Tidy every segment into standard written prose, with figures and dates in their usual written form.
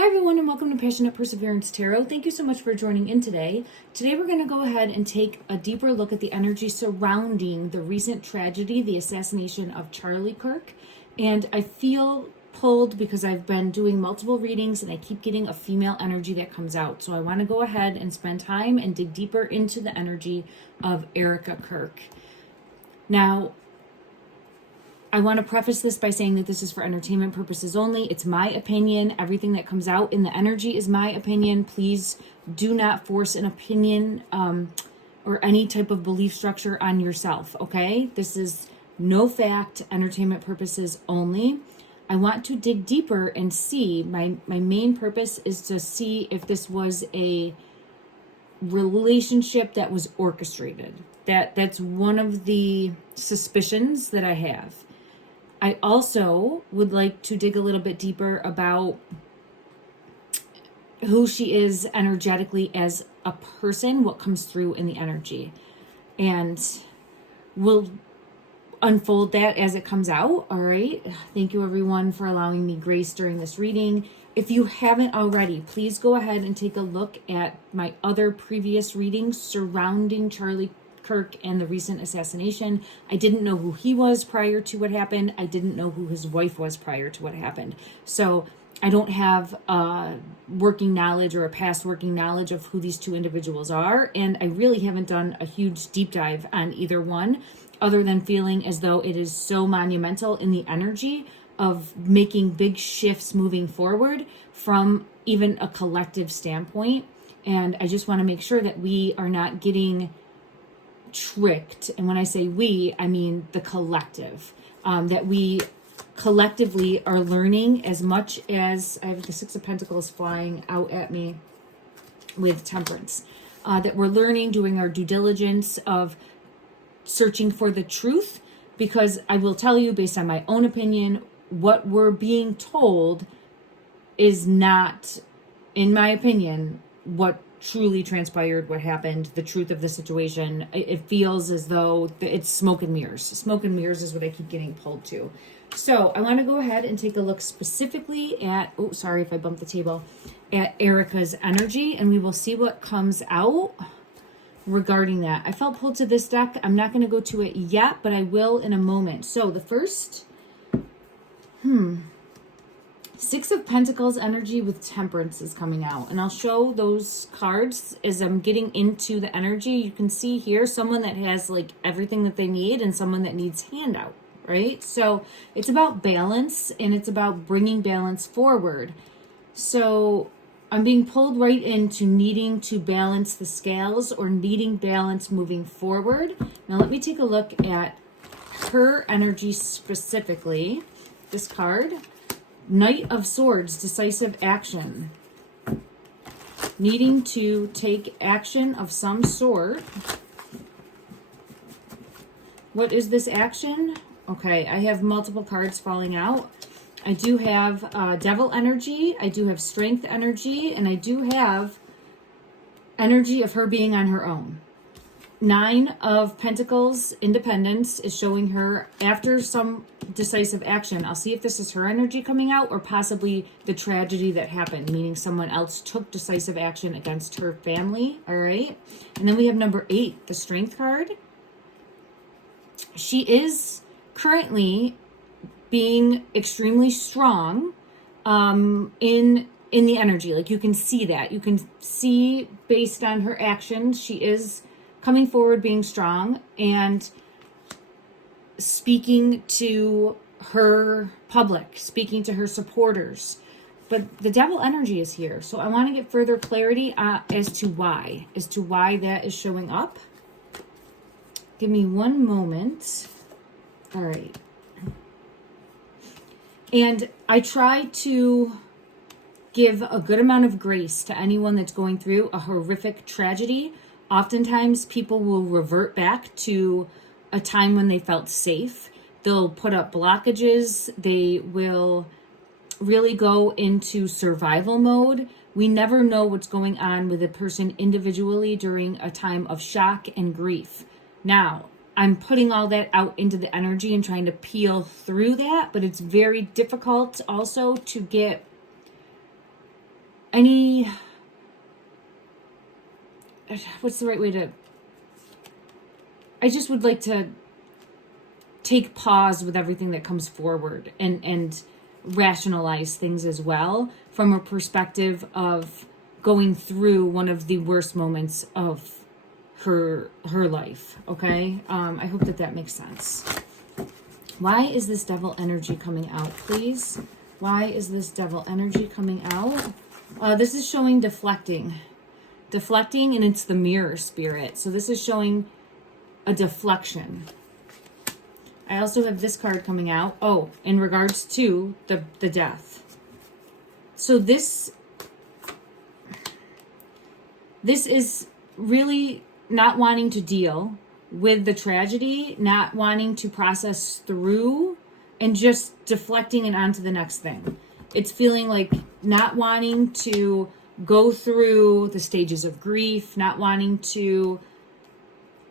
Hi everyone and welcome to Passionate Perseverance Tarot. Thank you so much for joining in today. Today we're going to go ahead and take a deeper look at the energy surrounding the recent tragedy, the assassination of Charlie Kirk. And I feel pulled because I've been doing multiple readings and I keep getting a female energy that comes out. So I want to go ahead and spend time and dig deeper into the energy of Erika Kirk. Now, I want to preface this by saying that this is for entertainment purposes only. It's my opinion. Everything that comes out in the energy is my opinion. Please do not force an opinion or any type of belief structure on yourself, okay? This is no fact, entertainment purposes only. I want to dig deeper and see, my main purpose is to see if this was a relationship that was orchestrated. That's one of the suspicions that I have. I also would like to dig a little bit deeper about who she is energetically as a person, what comes through in the energy. And we'll unfold that as it comes out, all right? Thank you everyone for allowing me grace during this reading. If you haven't already, please go ahead and take a look at my other previous readings surrounding Charlie Kirk and the recent assassination. I didn't know who he was prior to what happened. I didn't know who his wife was prior to what happened. So I don't have working knowledge or a past working knowledge of who these two individuals are. And I really haven't done a huge deep dive on either one, other than feeling as though it is so monumental in the energy of making big shifts moving forward from even a collective standpoint. And I just want to make sure that we are not getting tricked, and when I say we, I mean the collective, that we collectively are learning as much as, I have the Six of Pentacles flying out at me with Temperance, that we're learning, doing our due diligence of searching for the truth, because I will tell you, based on my own opinion, what we're being told is not, in my opinion, what truly transpired, what happened, the truth of the situation. It feels as though it's smoke and mirrors. Smoke and mirrors is what I keep getting pulled to. So I want to go ahead and take a look specifically at, oh, sorry if I bumped the table, at Erika's energy, and we will see what comes out regarding that. I felt pulled to this deck. I'm not going to go to it yet, but I will in a moment. So the first, Six of Pentacles energy with Temperance is coming out. And I'll show those cards as I'm getting into the energy. You can see here someone that has like everything that they need and someone that needs handout, right? So it's about balance and it's about bringing balance forward. So I'm being pulled right into needing to balance the scales or needing balance moving forward. Now let me take a look at her energy specifically. This card. Knight of Swords, decisive action. Needing to take action of some sort. What is this action? Okay, I have multiple cards falling out. I do have Devil energy, I do have Strength energy, and I do have energy of her being on her own. Nine of Pentacles, Independence, is showing her after some decisive action. I'll see if this is her energy coming out or possibly the tragedy that happened, meaning someone else took decisive action against her family, all right? And then we have number 8, the Strength card. She is currently being extremely strong in the energy. Like you can see that. You can see based on her actions, she is coming forward, being strong, and speaking to her public, speaking to her supporters. But the Devil energy is here. So I want to get further clarity as to why that is showing up. Give me one moment. All right. And I try to give a good amount of grace to anyone that's going through a horrific tragedy. Oftentimes people will revert back to a time when they felt safe. They'll put up blockages. They will really go into survival mode. We never know what's going on with a person individually during a time of shock and grief. Now, I'm putting all that out into the energy and trying to peel through that, but it's very difficult also to get what's the right way to, I just would like to take pause with everything that comes forward and rationalize things as well from a perspective of going through one of the worst moments of her life. Okay. I hope that makes sense. Why is this devil energy coming out, please? Why is this devil energy coming out? This is showing deflecting, and it's the mirror spirit. So this is showing a deflection. I also have this card coming out. Oh, in regards to the death. So this is really not wanting to deal with the tragedy, not wanting to process through, and just deflecting it onto the next thing. It's feeling like not wanting to go through the stages of grief, not wanting to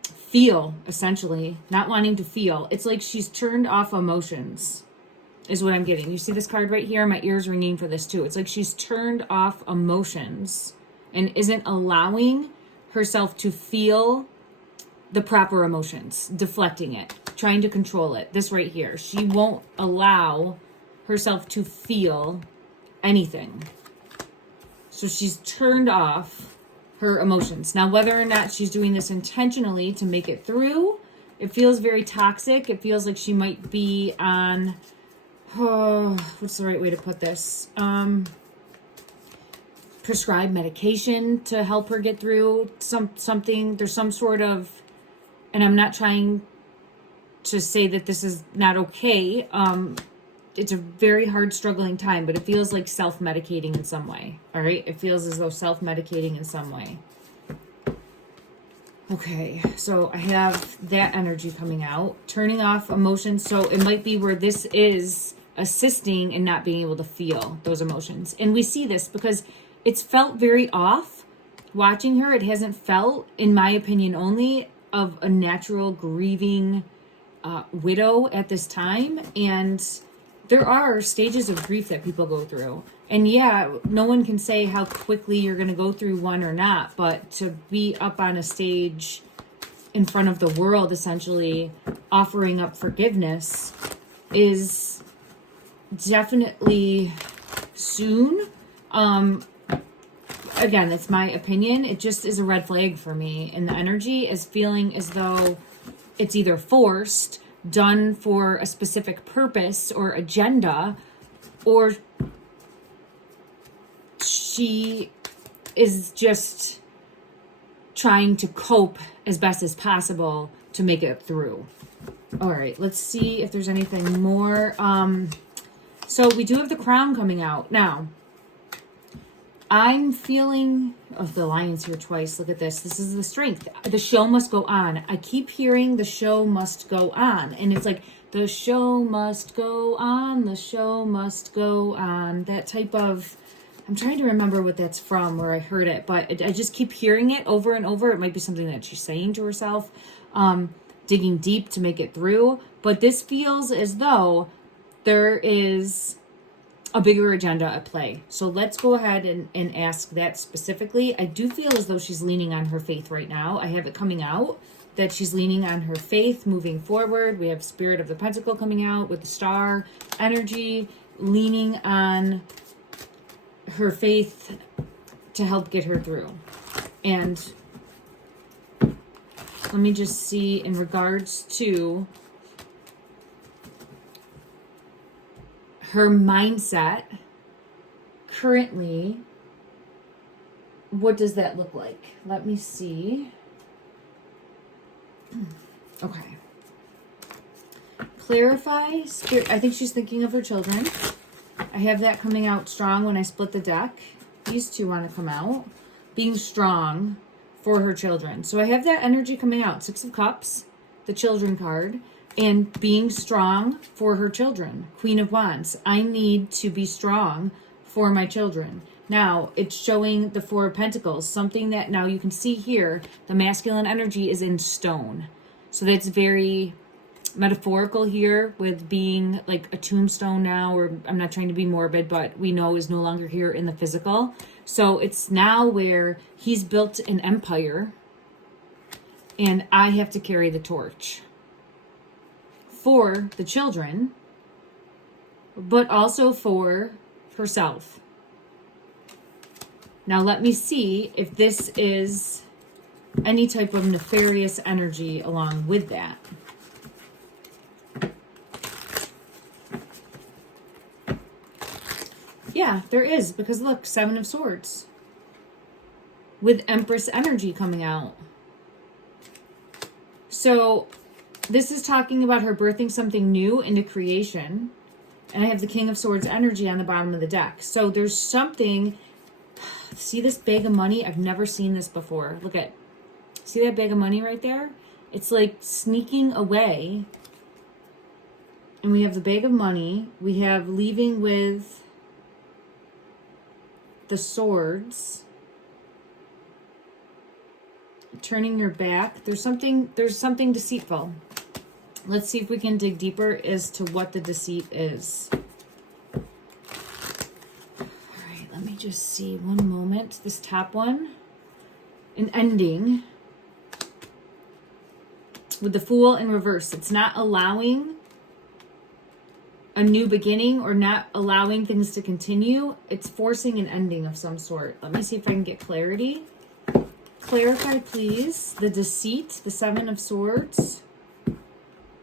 feel, essentially, not wanting to feel. It's like she's turned off emotions, is what I'm getting. You see this card right here? My ears ringing for this too. It's like she's turned off emotions and isn't allowing herself to feel the proper emotions, deflecting it, trying to control it. This right here. She won't allow herself to feel anything. So she's turned off her emotions. Now, whether or not she's doing this intentionally to make it through, it feels very toxic. It feels like she might be on, what's the right way to put this? Prescribed medication to help her get through something. There's some sort of, and I'm not trying to say that this is not okay. It's a very hard, struggling time, but it feels like self-medicating in some way. All right. It feels as though self-medicating in some way. Okay. So I have that energy coming out, turning off emotions. So it might be where this is assisting in not being able to feel those emotions. And we see this because it's felt very off watching her. It hasn't felt, in my opinion only, of a natural grieving widow at this time. And there are stages of grief that people go through. And yeah, no one can say how quickly you're going to go through one or not, but to be up on a stage in front of the world, essentially offering up forgiveness, is definitely soon. Again, it's my opinion. It just is a red flag for me. And the energy is feeling as though it's either forced, done for a specific purpose or agenda, or she is just trying to cope as best as possible to make it through. All right, let's see if there's anything more. So we do have the crown coming out. Now, I'm feeling, oh, the lion's here twice. Look at this. This is the strength. The show must go on. I keep hearing the show must go on. And it's like, the show must go on. The show must go on. That type of, I'm trying to remember what that's from, where I heard it. But I just keep hearing it over and over. It might be something that she's saying to herself. Digging deep to make it through. But this feels as though there is a bigger agenda at play. So let's go ahead and ask that specifically. I do feel as though she's leaning on her faith right now. I have it coming out that she's leaning on her faith moving forward. We have Spirit of the Pentacle coming out with the star energy, leaning on her faith to help get her through. And let me just see in regards to her mindset currently, what does that look like? Let me see. Okay. Clarify spirit. I think she's thinking of her children. I have that coming out strong when I split the deck. These two want to come out. Being strong for her children. So I have that energy coming out. 6 of Cups, the children card. And being strong for her children. Queen of Wands. I need to be strong for my children. Now, it's showing the 4 of Pentacles. Something that now you can see here, the masculine energy is in stone. So that's very metaphorical here with being like a tombstone now, or I'm not trying to be morbid, but we know is no longer here in the physical. So it's now where he's built an empire and I have to carry the torch for the children, but also for herself. Now let me see if this is any type of nefarious energy along with that. Yeah, there is, because look, 7 of Swords with Empress energy coming out. So this is talking about her birthing something new into creation. And I have the King of Swords energy on the bottom of the deck. So there's something, see this bag of money? I've never seen this before. Look at, see that bag of money right there? It's like sneaking away. And we have the bag of money. We have leaving with the swords. Turning your back. There's something deceitful. Let's see if we can dig deeper as to what the deceit is. All right, let me just see one moment. This top one, an ending with the Fool in reverse. It's not allowing a new beginning or not allowing things to continue. It's forcing an ending of some sort. Let me see if I can get clarity. Clarify, please. The deceit, the 7 of Swords.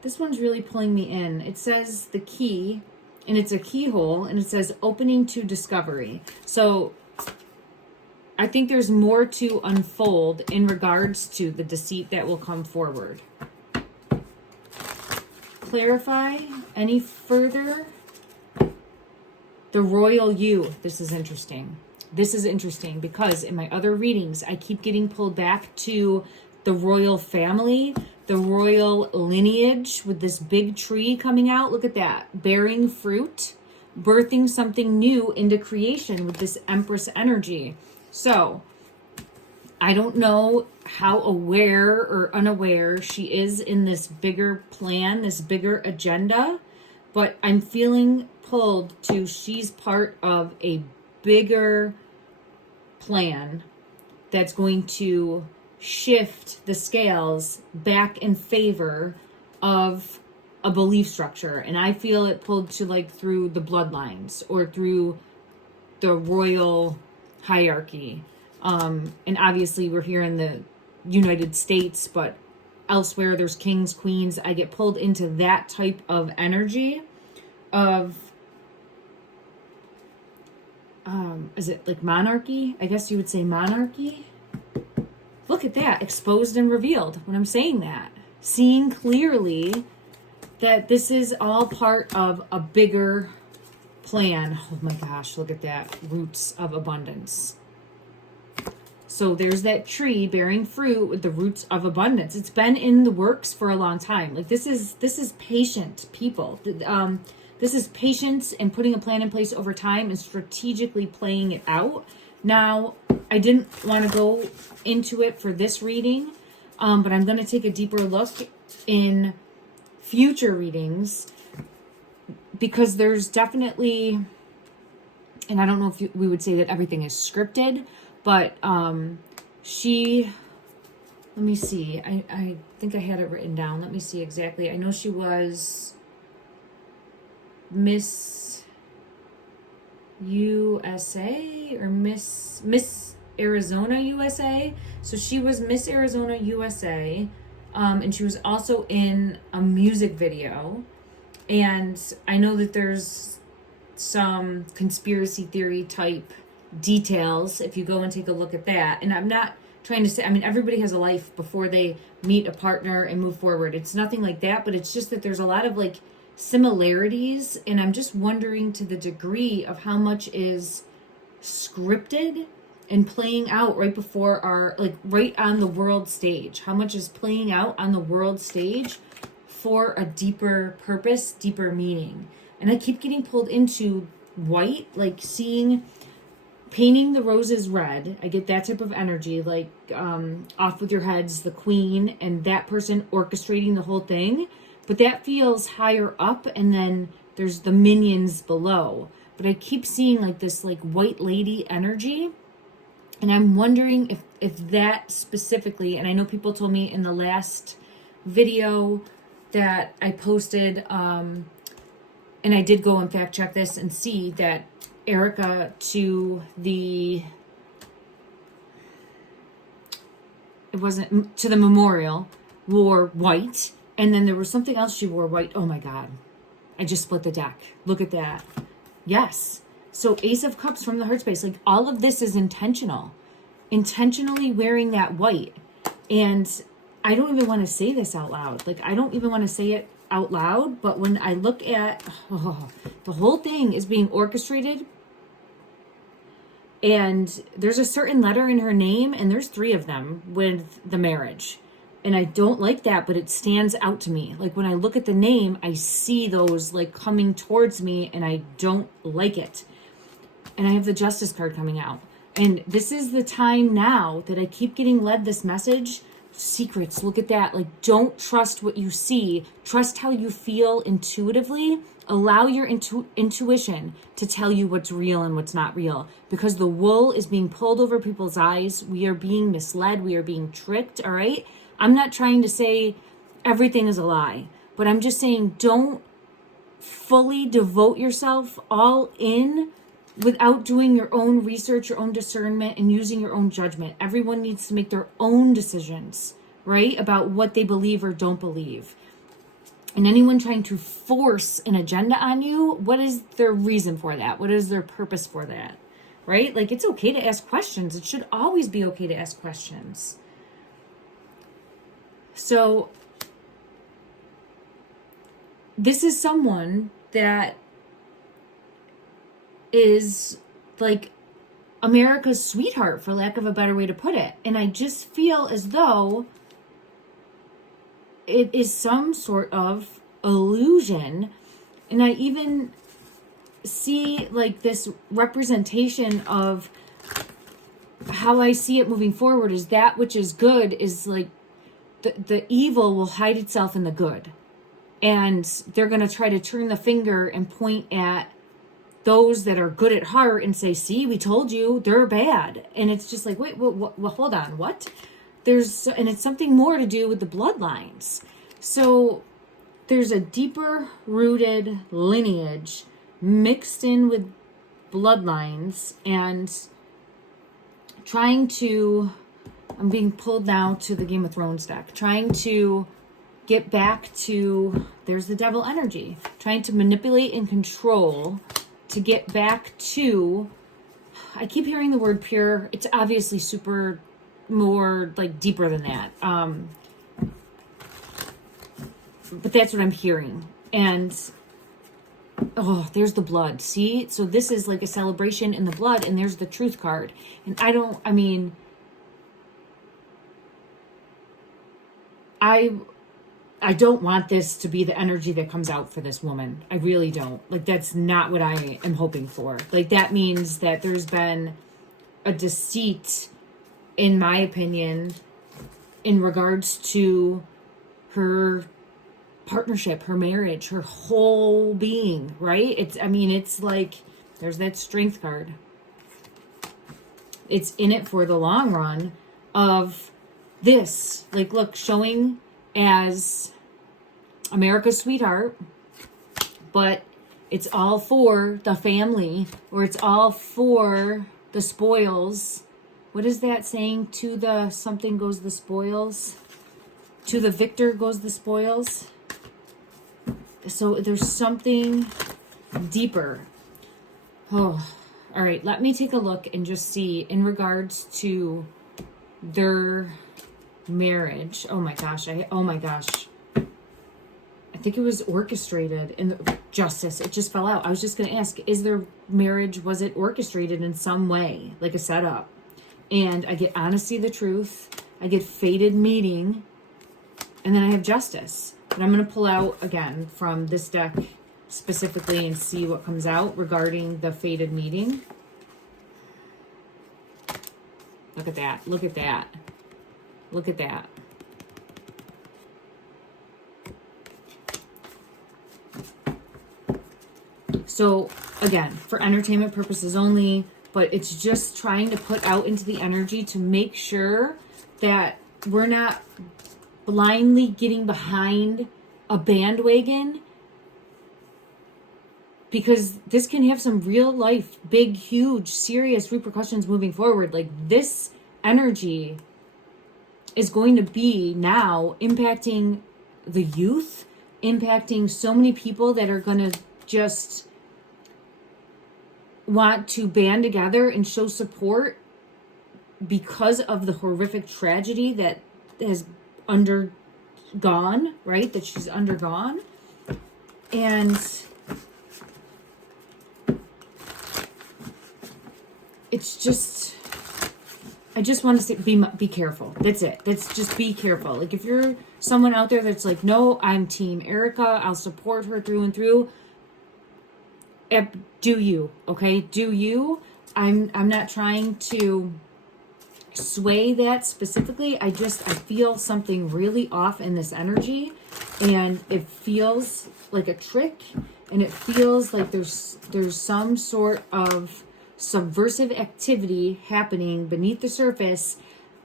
This one's really pulling me in. It says the key, and it's a keyhole, and it says opening to discovery. So I think there's more to unfold in regards to the deceit that will come forward. Clarify any further. The royal you. This is interesting. This is interesting because in my other readings, I keep getting pulled back to the royal family, the royal lineage with this big tree coming out. Look at that. Bearing fruit, birthing something new into creation with this Empress energy. So I don't know how aware or unaware she is in this bigger plan, this bigger agenda, but I'm feeling pulled to she's part of a bigger plan that's going to shift the scales back in favor of a belief structure. And I feel it pulled to like through the bloodlines or through the royal hierarchy. And obviously we're here in the United States, but elsewhere there's kings, queens. I get pulled into that type of energy of is it like monarchy? I guess you would say monarchy. Look at that, exposed and revealed when I'm saying that. Seeing clearly that this is all part of a bigger plan. Oh my gosh, look at that. Roots of abundance. So there's that tree bearing fruit with the roots of abundance. It's been in the works for a long time. Like this is patient, people. This is patience and putting a plan in place over time and strategically playing it out. Now, I didn't want to go into it for this reading, but I'm going to take a deeper look in future readings because there's definitely, and I don't know if we would say that everything is scripted, but let me see, I think I had it written down. Let me see exactly. I know she was Miss USA or Miss Arizona USA. So she was Miss Arizona USA, and she was also in a music video. And I know that there's some conspiracy theory type details if you go and take a look at that. And I'm not trying to say, I mean, everybody has a life before they meet a partner and move forward. It's nothing like that, but it's just that there's a lot of like similarities, and I'm just wondering to the degree of how much is scripted and playing out right before our, like right on the world stage. How much is playing out on the world stage for a deeper purpose, deeper meaning. And I keep getting pulled into white, like painting the roses red. I get that type of energy, like Off With Your Head's the queen and that person orchestrating the whole thing. But that feels higher up, and then there's the minions below. But I keep seeing like this like white lady energy. And I'm wondering if that specifically, and I know people told me in the last video that I posted, and I did go and fact check this and see that Erika to the memorial wore white, and then there was something else she wore white. Oh my God. I just split the deck. Look at that. Yes. So Ace of Cups from the heart space, like all of this is intentional. Intentionally wearing that white. And I don't even want to say this out loud. Like I don't even want to say it out loud, but when I look at the whole thing is being orchestrated, and there's a certain letter in her name, and there's 3 of them with the marriage. And I don't like that, but it stands out to me. Like when I look at the name, I see those like coming towards me, and I don't like it. And I have the Justice card coming out. And this is the time now that I keep getting led this message. Secrets, look at that. Like, don't trust what you see. Trust how you feel intuitively. Allow your intuition to tell you what's real and what's not real. Because the wool is being pulled over people's eyes. We are being misled. We are being tricked, all right? I'm not trying to say everything is a lie. But I'm just saying don't fully devote yourself all in without doing your own research, your own discernment, and using your own judgment. Everyone needs to make their own decisions, right? About what they believe or don't believe. And anyone trying to force an agenda on you, what is their reason for that? What is their purpose for that, right? Like, it's okay to ask questions. It should always be okay to ask questions. So, this is someone that is like America's sweetheart, for lack of a better way to put it. And I just feel as though it is some sort of illusion. And I even see like this representation of how I see it moving forward is that which is good is like the evil will hide itself in the good. And they're going to try to turn the finger and point at those that are good at heart and say, see, we told you they're bad. And it's just like, wait, hold on, what? And it's something more to do with the bloodlines. So there's a deeper rooted lineage mixed in with bloodlines, and I'm being pulled now to the Game of Thrones deck, trying to get back to, there's the devil energy, trying to manipulate and control to get back to, I keep hearing the word pure. It's obviously super more like deeper than that. But that's what I'm hearing. And, oh, there's the blood. See? So this is like a celebration in the blood, and there's the truth card. And I don't want this to be the energy that comes out for this woman. I really don't. Like, that's not what I am hoping for. Like, that means that there's been a deceit, in my opinion, in regards to her partnership, her marriage, her whole being, right? It's like, there's that strength card. It's in it for the long run of this. Like, look, showing as America's sweetheart, but it's all for the family, or it's all for the spoils. What is that saying? To the something goes the spoils. To the victor goes the spoils. So there's something deeper. Oh, all right. Let me take a look and just see in regards to their marriage. Oh my gosh. I think it was orchestrated in the justice. It just fell out. I was just going to ask, is their marriage, was it orchestrated in some way, like a setup? And I get honesty, the truth. I get fated meeting. And then I have justice. But I'm going to pull out again from this deck specifically and see what comes out regarding the fated meeting. Look at that. Look at that. Look at that. So again, for entertainment purposes only, but it's just trying to put out into the energy to make sure that we're not blindly getting behind a bandwagon, because this can have some real life, big, huge, serious repercussions moving forward. Like, this energy is going to be now impacting the youth, impacting so many people that are going to just want to band together and show support because of the horrific tragedy that has undergone, right? That she's undergone. And it's just, I just want to say, be careful. That's it. That's just be careful. Like, if you're someone out there that's like, no, I'm team Erika, I'll support her through and through, do you, okay? Do you. I'm not trying to sway that specifically. I feel something really off in this energy, and it feels like a trick, and it feels like there's some sort of subversive activity happening beneath the surface.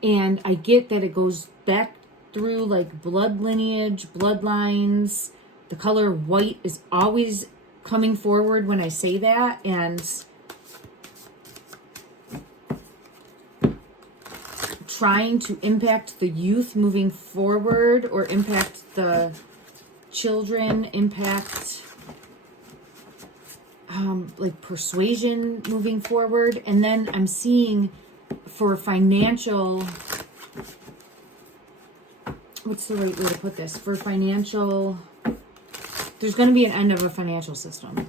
And I get that it goes back through like blood lineage, bloodlines. The color white is always coming forward when I say that, and trying to impact the youth moving forward, or impact the children, impact like persuasion moving forward. And then I'm seeing for financial, what's the right way to put this? For financial, there's going to be an end of a financial system.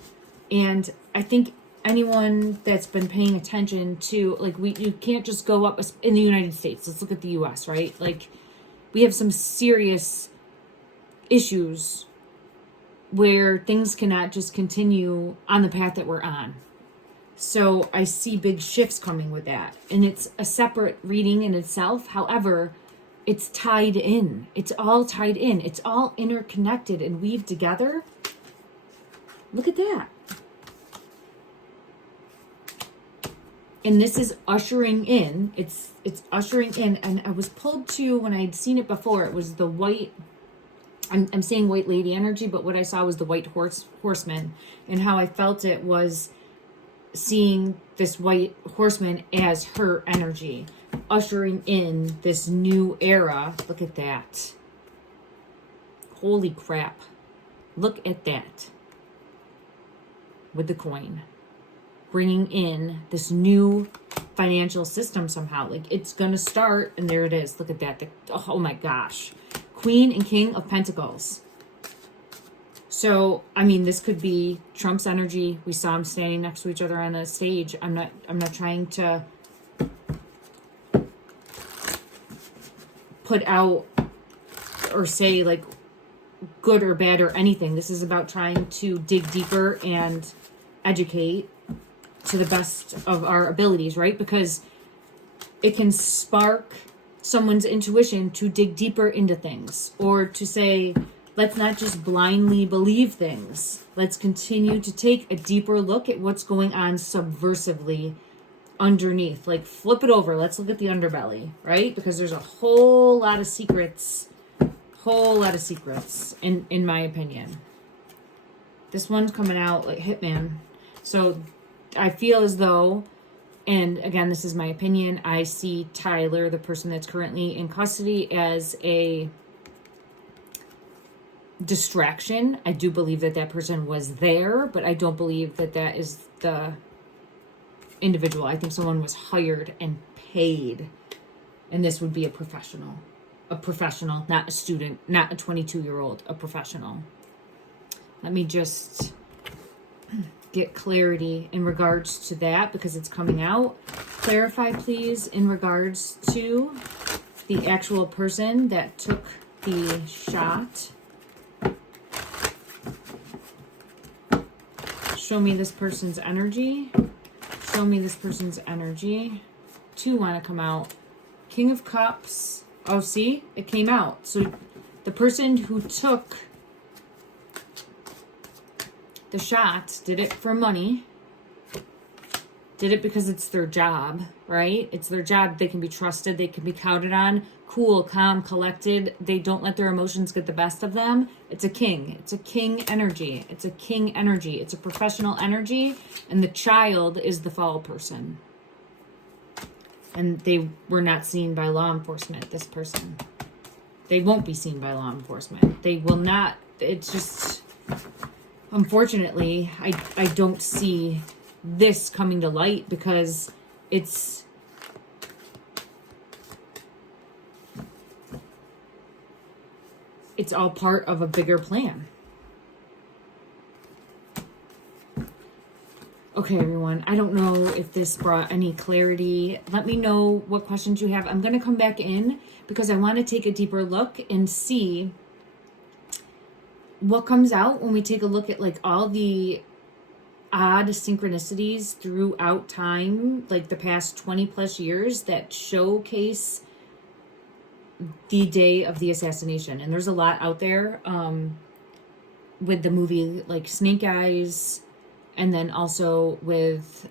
And I think anyone that's been paying attention to, like, you can't just go up in the United States. Let's look at the US, right? Like, we have some serious issues where things cannot just continue on the path that we're on. So I see big shifts coming with that. And it's a separate reading in itself. However, it's tied in. It's all tied in. It's all interconnected and weaved together. Look at that. And this is ushering in. It's ushering in. And I was pulled to, when I'd seen it before, it was the white, I'm saying white lady energy, but what I saw was the white horseman. And how I felt it was seeing this white horseman as her energy, ushering in this new era. Look at that. Holy crap. Look at that. With the coin. Bringing in this new financial system somehow. Like, it's going to start, and there it is. Look at that. Oh my gosh. Queen and King of Pentacles. So, I mean, this could be Trump's energy. We saw him standing next to each other on a stage. I'm not trying to put out or say like good or bad or anything. This is about trying to dig deeper and educate to the best of our abilities, right? Because it can spark someone's intuition to dig deeper into things, or to say, let's not just blindly believe things. Let's continue to take a deeper look at what's going on subversively underneath. Like, flip it over. Let's look at the underbelly, right? Because there's a whole lot of secrets, in my opinion. This one's coming out like Hitman. So I feel as though, and again, this is my opinion, I see Tyler, the person that's currently in custody, as a distraction. I do believe that person was there, but I don't believe that is the individual. I think someone was hired and paid, and this would be a professional, not a student, not a 22-year-old, a professional. Let me just get clarity in regards to that, because it's coming out. Clarify, please, in regards to the actual person that took the shot. Show me this person's energy. Show me this person's energy. Two want to come out. King of Cups. Oh, see? It came out. So the person who took the shot did it for money, did it because it's their job, right? It's their job. They can be trusted. They can be counted on. Cool, calm, collected. They don't let their emotions get the best of them. It's a king. It's a king energy. It's a king energy. It's a professional energy. And the child is the fall person. And they were not seen by law enforcement, this person. They won't be seen by law enforcement. They will not. It's just, unfortunately, I don't see this coming to light because it's all part of a bigger plan. Okay, everyone, I don't know if this brought any clarity. Let me know what questions you have. I'm going to come back in because I want to take a deeper look and see what comes out when we take a look at like all the odd synchronicities throughout time, like the past 20 plus years that showcase the day of the assassination. And there's a lot out there with the movie like Snake Eyes, and then also with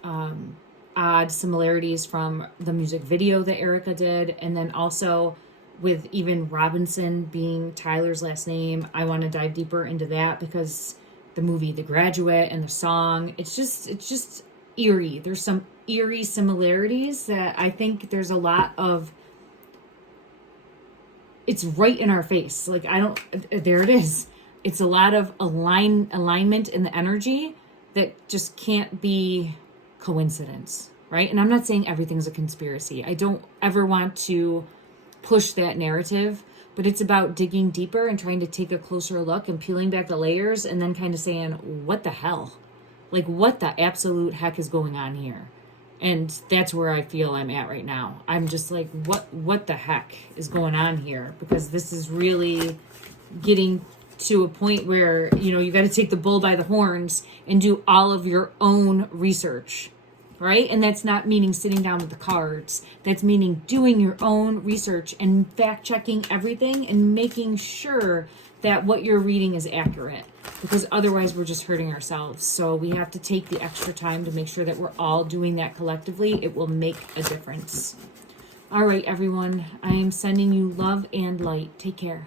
odd similarities from the music video that Erika did, and then also with even Robinson being Tyler's last name. I want to dive deeper into that because the movie The Graduate and the song, it's just eerie. There's some eerie similarities that I think there's a lot of, it's right in our face. Like, there it is. It's a lot of alignment in the energy that just can't be coincidence, right? And I'm not saying everything's a conspiracy. I don't ever want to push that narrative, but it's about digging deeper and trying to take a closer look and peeling back the layers and then kind of saying, what the hell? Like, what the absolute heck is going on here? And that's where I feel I'm at right now. I'm just like, what the heck is going on here? Because this is really getting to a point where, you got to take the bull by the horns and do all of your own research, right? And that's not meaning sitting down with the cards. That's meaning doing your own research and fact checking everything and making sure that what you're reading is accurate, because otherwise we're just hurting ourselves. So we have to take the extra time to make sure that we're all doing that collectively. It will make a difference. All right, everyone, I am sending you love and light. Take care.